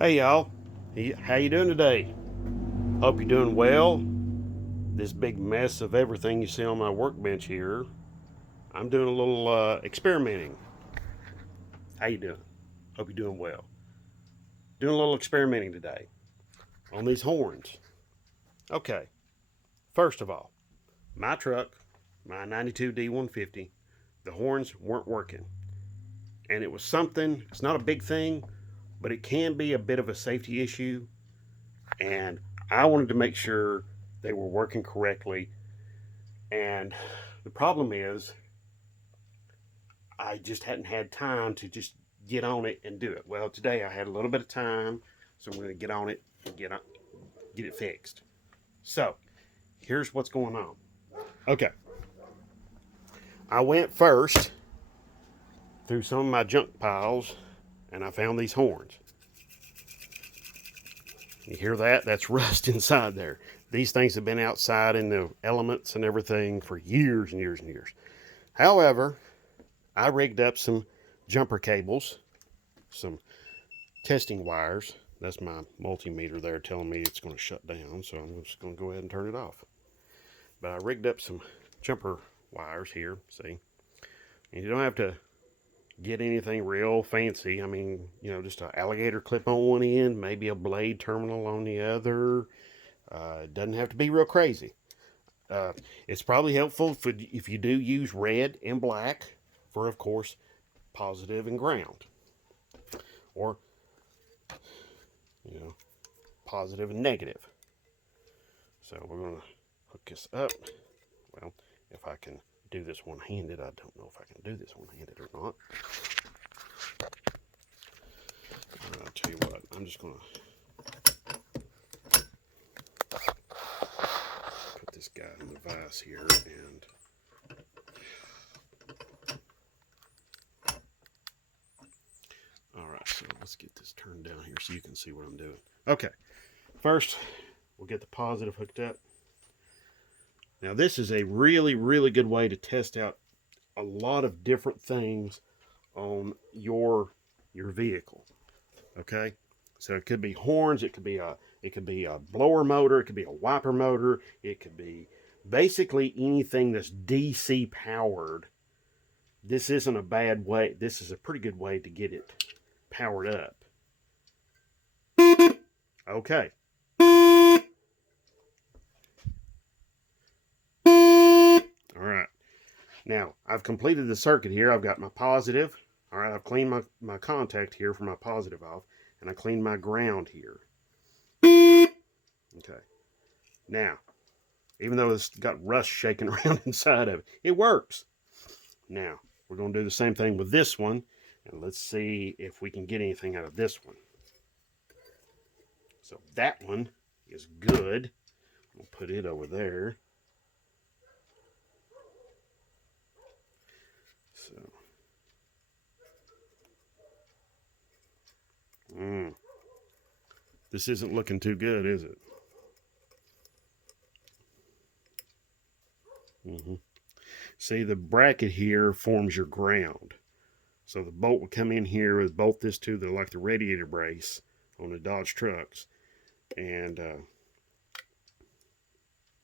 Hey y'all, how you doing today? Hope you're doing well. This big mess of everything you see on my workbench here, I'm doing a little experimenting. How you doing? Hope you're doing well. Doing a little experimenting today on these horns. Okay, first of all, my truck, my 92 D150, the horns weren't working. And it was something, it's not a big thing, but it can be a bit of a safety issue. And I wanted to make sure they were working correctly. And the problem is, I just hadn't had time to just get on it and do it. Well, today I had a little bit of time, so I'm going to get on it and get it fixed. So, here's what's going on. Okay, I went first through some of my junk piles and I found these horns. You hear that? That's rust inside there. These things have been outside in the elements and everything for years and years and years. However, I rigged up some jumper cables, some testing wires. That's my multimeter there telling me it's going to shut down, so I'm just going to go ahead and turn it off. But I rigged up some jumper wires here, see? And you don't have to get anything real fancy. I mean, just an alligator clip on one end, maybe a blade terminal on the other. It doesn't have to be real crazy. It's probably helpful if you do use red and black for, of course, positive and ground. Or, positive and negative. So we're going to hook this up. Well, if I can do this one-handed, I don't know if I can do this one-handed or not. I'll tell you what, I'm just going to put this guy in the vise here and all right, so let's get this turned down here so you can see what I'm doing. Okay, first we'll get the positive hooked up. Now this is a really, really good way to test out a lot of different things on your vehicle. Okay, so it could be horns, it could be a blower motor, it could be a wiper motor, it could be basically anything that's DC powered. This isn't a bad way. This is a pretty good way to get it powered up. Okay. All right. Now, I've completed the circuit here. I've got my positive. All right, I've cleaned my contact here for my positive off, and I cleaned my ground here. Okay. Now, even though it's got rust shaking around inside of it, it works. Now, we're going to do the same thing with this one, and let's see if we can get anything out of this one. So that one is good. We'll put it over there. So, this isn't looking too good, is it? See, the bracket here forms your ground. So the bolt would come in here with bolt this to the like the radiator brace on the Dodge trucks, and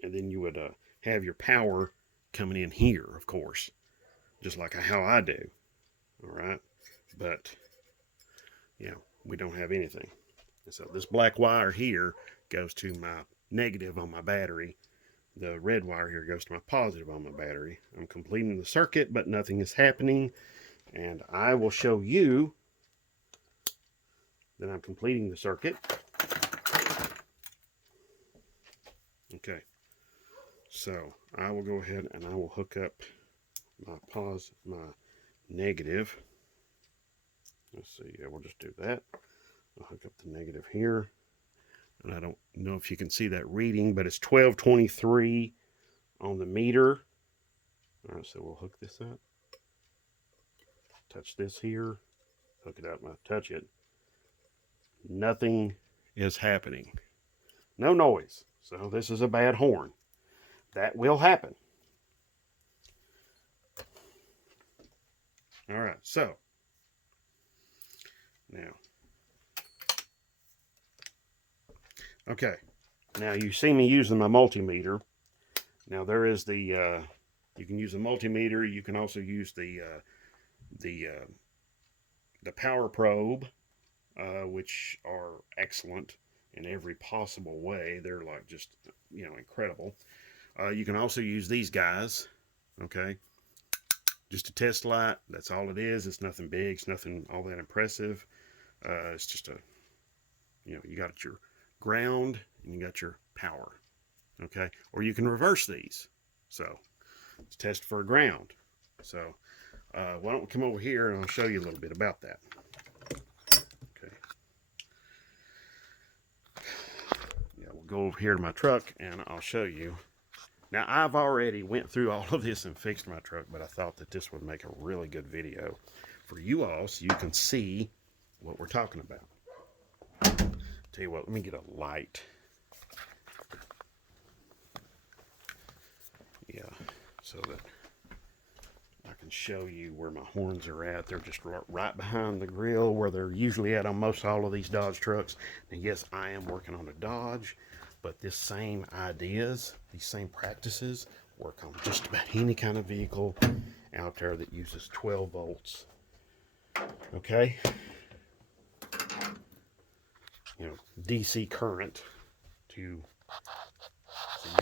then you would have your power coming in here, of course, just like how I do. All right, but we don't have anything. And so this black wire here goes to my negative on my battery. The red wire here goes to my positive on my battery. I'm completing the circuit, but nothing is happening. And I will show you that I'm completing the circuit. Okay. So I will go ahead and I will hook up my negative. Let's see, yeah, we'll just do that. I'll hook up the negative here. And I don't know if you can see that reading, but it's 1223 on the meter. All right, so we'll hook this up. Touch this here. Hook it up and I touch it. Nothing is happening. No noise. So this is a bad horn. That will happen. All right, so now Okay, now you see me using my multimeter. Now there is the, you can use a multimeter. You can also use the, uh, the power probe, which are excellent in every possible way. They're like just, incredible. You can also use these guys, okay? Just a test light. That's all it is. It's nothing big. It's nothing all that impressive. It's just a, you got your ground and you got your power, okay? Or you can reverse these. So let's test for a ground. So why don't we come over here and I'll show you a little bit about that. Okay. Yeah, we'll go over here to my truck and I'll show you. Now I've already went through all of this and fixed my truck, but I thought that this would make a really good video for you all so you can see what we're talking about. Tell you what, let me get a light. Yeah, so that I can show you where my horns are at. They're just right behind the grill where they're usually at on most all of these Dodge trucks. And yes, I am working on a Dodge, but this same ideas, these same practices work on just about any kind of vehicle out there that uses 12 volts. Okay? DC current so you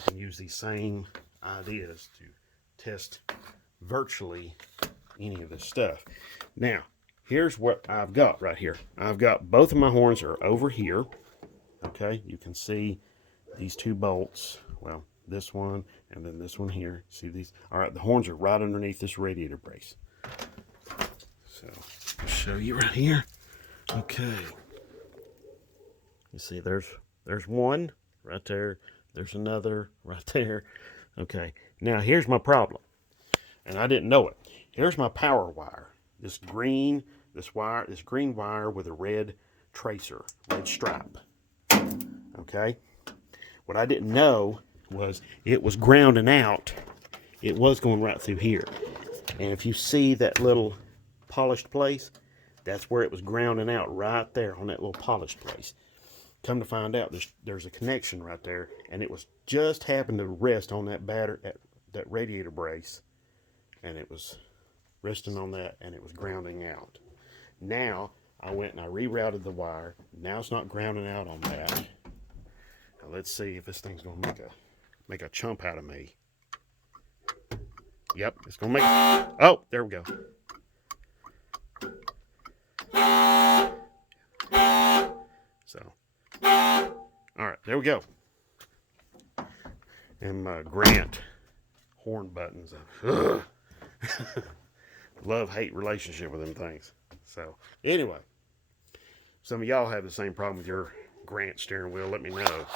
can use these same ideas to test virtually any of this stuff. Now, here's what I've got right here. I've got both of my horns are over here. Okay, you can see these two bolts. Well, this one and then this one here. See these? All right, the horns are right underneath this radiator brace. So, I'll show you right here. Okay. You see, there's one right there. There's another right there. Okay. Now here's my problem, and I didn't know it. Here's my power wire. This green wire with a red tracer, red stripe. Okay. What I didn't know was it was grounding out. It was going right through here, and if you see that little polished place, that's where it was grounding out right there on that little polished place. Come to find out, there's a connection right there, and it was just happened to rest on that that radiator brace, and it was resting on that, and it was grounding out. Now I went and I rerouted the wire. Now it's not grounding out on that. Now let's see if this thing's gonna make a chump out of me. Yep, it's gonna make. Oh, there we go. So. All right, there we go. And my Grant horn buttons. Love-hate relationship with them things. So, anyway, some of y'all have the same problem with your Grant steering wheel. Let me know.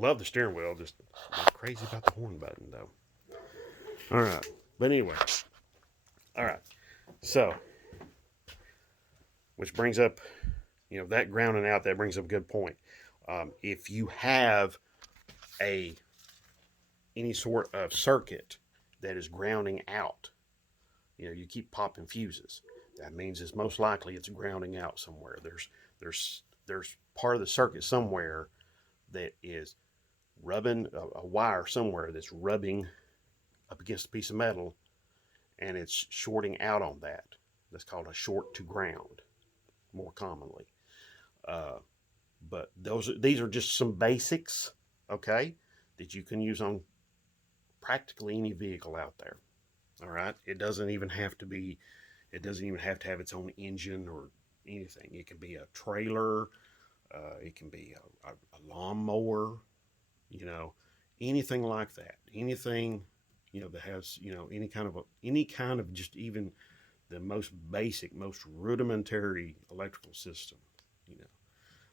Love the steering wheel, just not crazy about the horn button, though. All right, but anyway. All right, so, which brings up, that grounding out, that brings up a good point. If you have any sort of circuit that is grounding out, you keep popping fuses. That means it's most likely it's grounding out somewhere. There's part of the circuit somewhere that is rubbing a wire somewhere that's rubbing up against a piece of metal, and it's shorting out on that. That's called a short to ground, more commonly. But these are just some basics, okay, that you can use on practically any vehicle out there. All right, it doesn't even have to have its own engine or anything. It can be a trailer, it can be a lawnmower, anything like that. Anything, that has, any kind of just even the most basic, most rudimentary electrical system,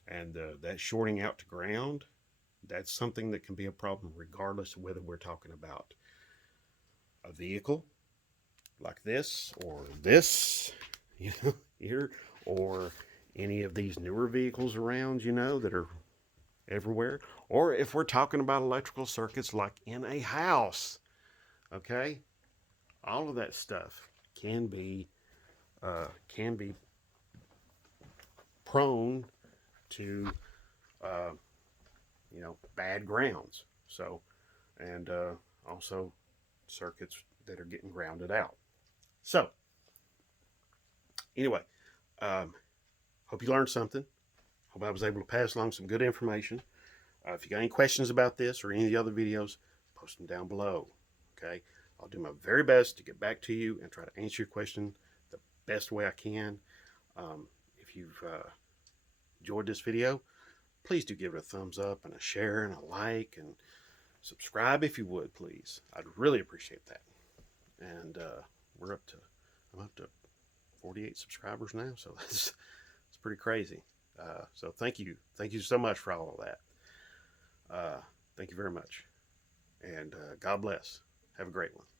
and that shorting out to ground, that's something that can be a problem regardless of whether we're talking about a vehicle like this or this, here, or any of these newer vehicles around, that are everywhere, or if we're talking about electrical circuits like in a house, okay? All of that stuff can be prone to bad grounds. So, and also circuits that are getting grounded out. So, anyway, hope you learned something. Hope I was able to pass along some good information. If you got any questions about this or any of the other videos, post them down below. Okay, I'll do my very best to get back to you and try to answer your question the best way I can. If you've enjoyed this video, please do give it a thumbs up and a share and a like, and subscribe if you would, please. I'd really appreciate that. And I'm up to 48 subscribers now, so it's pretty crazy. So thank you so much for all of that. Thank you very much, and God bless. Have a great one.